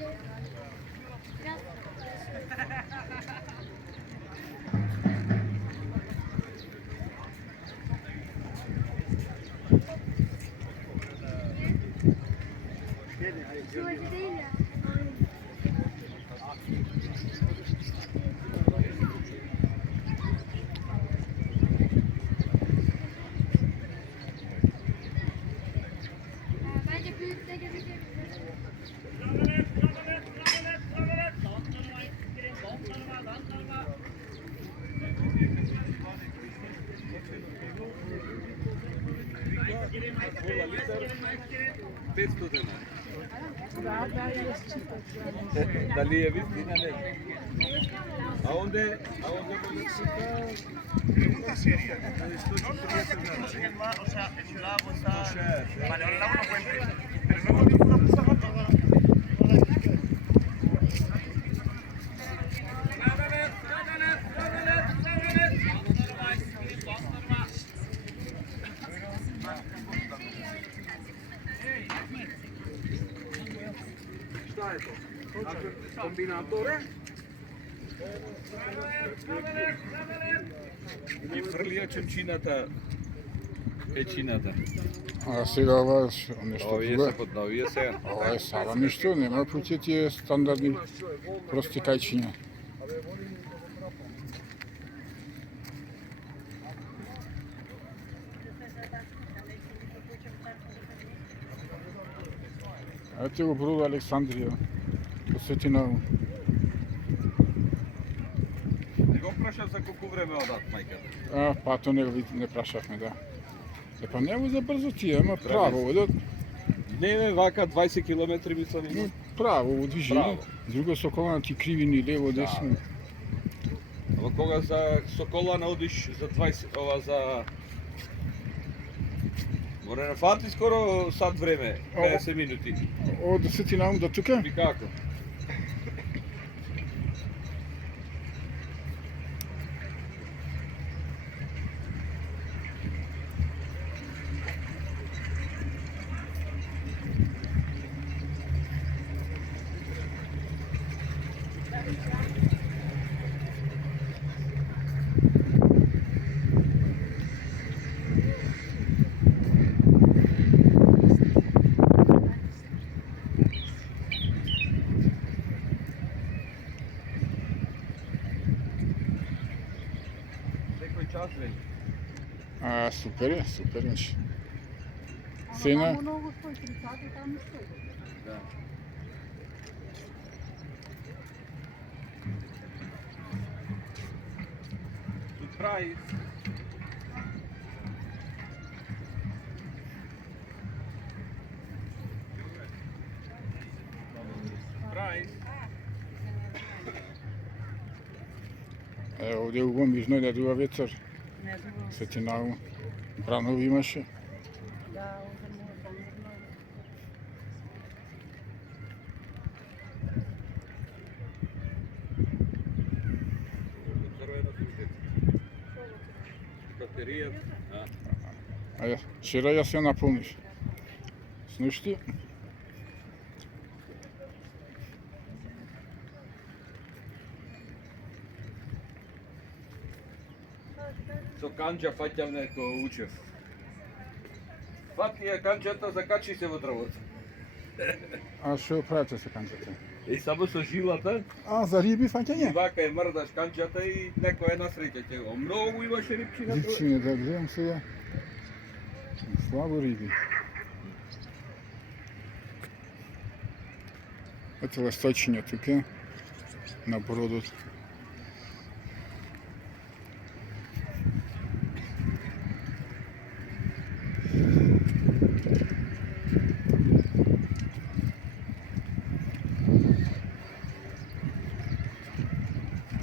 böyle biraz Şöyle değil ya. Bence büyük de gelecek. Da li je vistina ne? A onda bude sutra... O sea, en el lago está... Vale, ahora el lago no cuenta. Pero no hemos visto una puta gata. Šta je to? Kombinatore? И фрлија чунчината, печината. А сега ова нешто Овие друго. се под новија сега. Ова е сава ништо, нема пути тие стандардни прости кајчиња. Ето го брод Александрија, посетина. Не го прашав за колку време одат мајката. Па то не прашавме, да. Па нема за брзо тие, ама право одат, Не, вака 20 километри мислам има. право во движење. Право. Друго со колана ти кривини лево, десно. Ама кога за со колана одиш за 20, ова за... Море на фати скоро сат време, 50 минути. Од десетина до тука? И како? Секој час веќе. Супер е, супер, значи. Цена? Много стои, 3 сати там стои. Да. Тут прајс. Прајс. Овде угом вижно да дува ветер. Сетинаво. Бранови имаше. Да, уже може да не Црвена сушка. Батерија. Вчера ја се наполниш. Снушти? Со канџа фаќам неко учев. Фати ја канџата, закачи се во дрвото. Што правите со канџата? И само со жилата, За риби и фаќање? вака ја мрдаш канџата и некој една среќа ќе го. Многу имаше рипчи на тоа. Рибчине, да гледам сега. Слабо риби. Ето ласточиња тука, на бродот.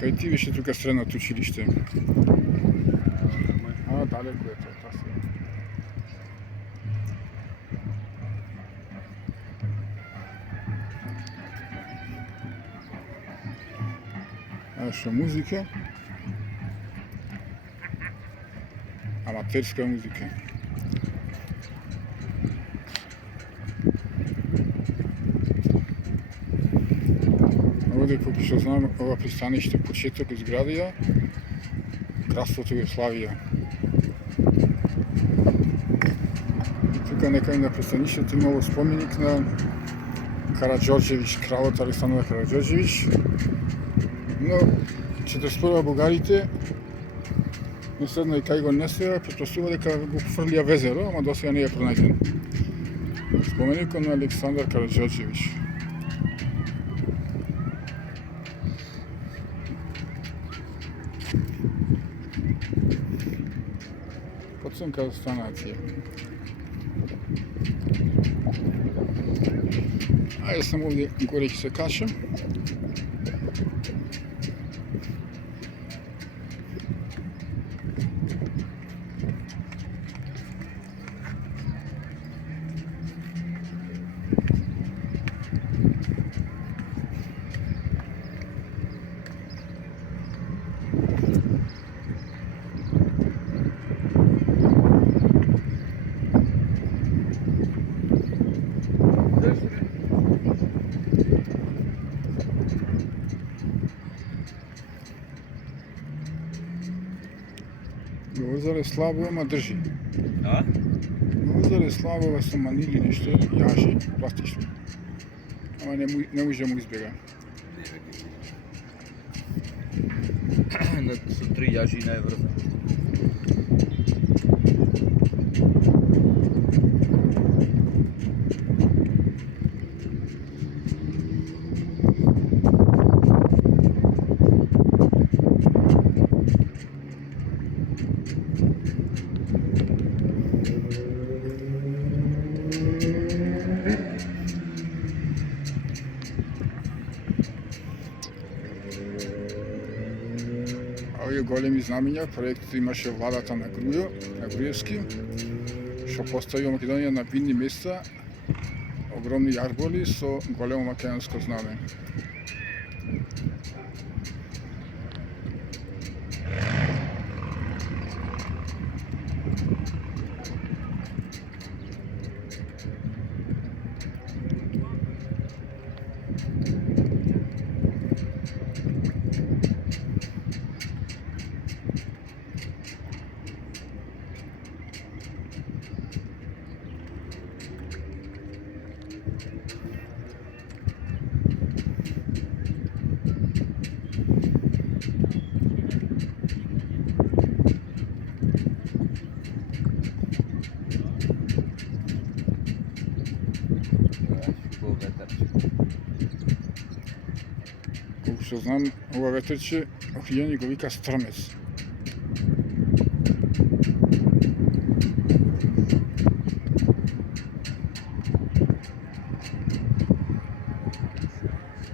Кај ти беше тука средното училиште? Далеко е тоа сега. Што музика? Аматерска музика. ovdje, koliko što znam, ova pristanište početak izgradija Kralstvo Jugoslavija. I tukaj nekaj na pristaništu imamo spomenik na Karađorđević, kralot Aleksandar Karađorđević. No, 41 Бугарите не седна и кај го несеа, претпоставува дека го фрлија в езеро, ама досега не е пронајден. Споменикот на Александар Караđorđević. Оценка за станација. Ајде сам овде горе ќе се качам. Озеро е слабо, ама држи. А? Озеро е слабо, ама се манили нешто, јажи, пластично. Ама не може да му избега. Со 3 јажи не е врзан. Овие големи знамиња, проектот имаше владата на Груевски, што постави Македонија на видни места, огромни јарболи со големо македонско знаме. Колку што знам, ова ветрче, охријани го вика стрмец.